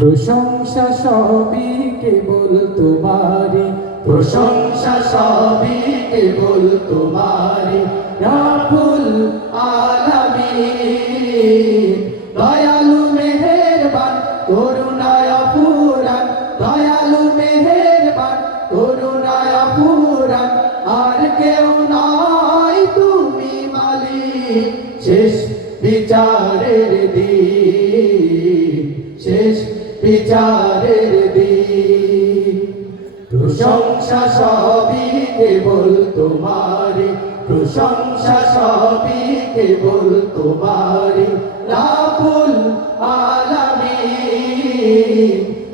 প্রশংসা সবই কেবল তোমারি প্রশংসা সবই কেবল তোমারি রাবুল আলামিন, দয়ালু মেহেরবান, করুণায় পুরাণ দয়ালু মেহেরবান, করুণায় পুরাণ আর কেউ নয় তুমি মালিক। শেষ বিচারের দিন, শেষ বিচারের দিন। প্রশংসা সবই কেবল তোমারি প্রশংসা সবই কেবল তোমারি রাবুল আলামিন,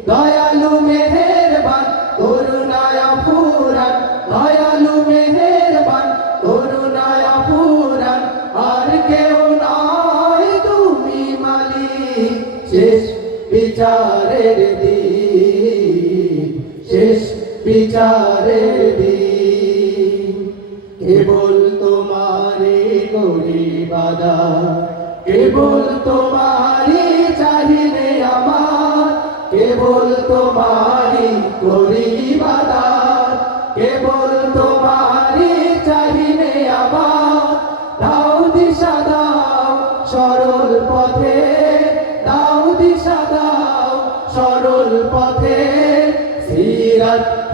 দয়ালু মেহেরবান, করুণায় পুরাণ দয়ালু মেহেরবান, করুণায় পুরাণ আর কেউ নয় তুমি মালিক, শেষ বিচারের দিন, শেষ বিচারের কেবল তোমারে করি বাদা কেবল তোমারি চাহিলে আমার, কেবল তোমারি করি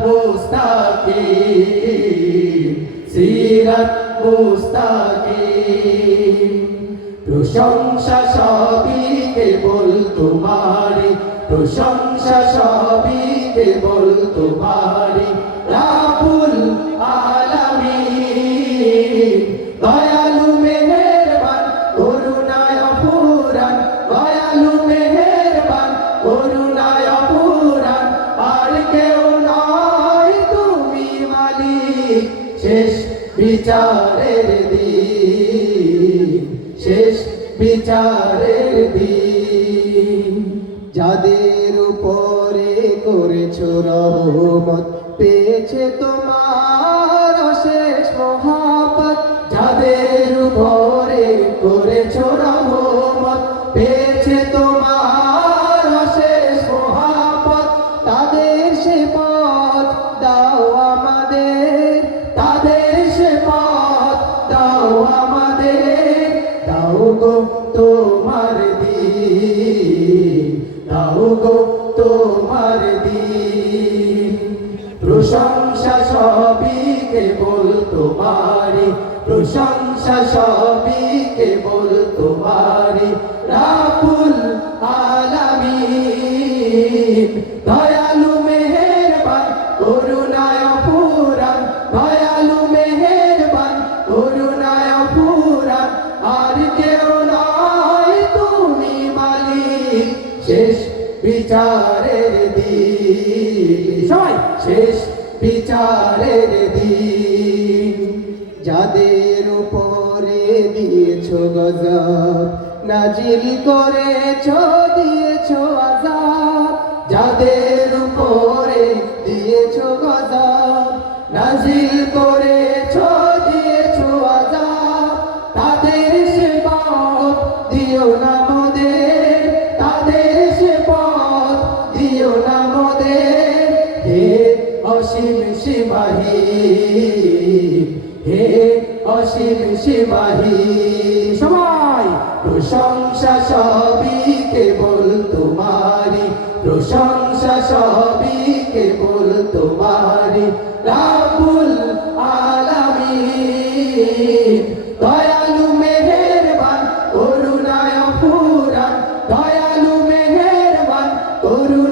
সিরাত মুস্তাকিম সিরাত মুস্তাকিম। প্রশংসা সবই কেবল তোমারি প্রশংসা সবই কেবল তোমারি রাবুল আলামিন শেষ বিচারের দিন, শেষ বিচারের দিন। যাদের উপরে করেছ রহমত, পেয়েছে তোমার শেষ মহাপত যাদের উপরে করেছ রহমত, পেয়েছে প্রশংসা সবই কেবল তোমারি রাবুল আলামিন। দয়ালু মেহেরবান করুণায় পুরাণ দয়ালু মেহেরবান করুণায় পুরাণ আর কেউ নয় তুমি মালিক। শেষ বিচারের দিন। সবাই। শেষ বিচারের দিন। যাদের উপরে দিয়েছ গজব, নাজিল করেছ, দিয়েছ আজাব যাদের উপরে দিয়েছ গজব, নাজিল করেছ, দিয়েছ আজাব তাদের সে পথ দিও না মোদের, তাদের সে পথ দিও না মোদের। হে অসীম সীমাহি হে অসীম সীমাহি সবাই, প্রশংসা সবই কেবল তোমারি প্রশংসা সবই কেবল তোমারি রাবুল আলামিন, দয়ালু মেহেরবান, করুণায় পুরাণ দয়ালু মেহেরবান, করুণায়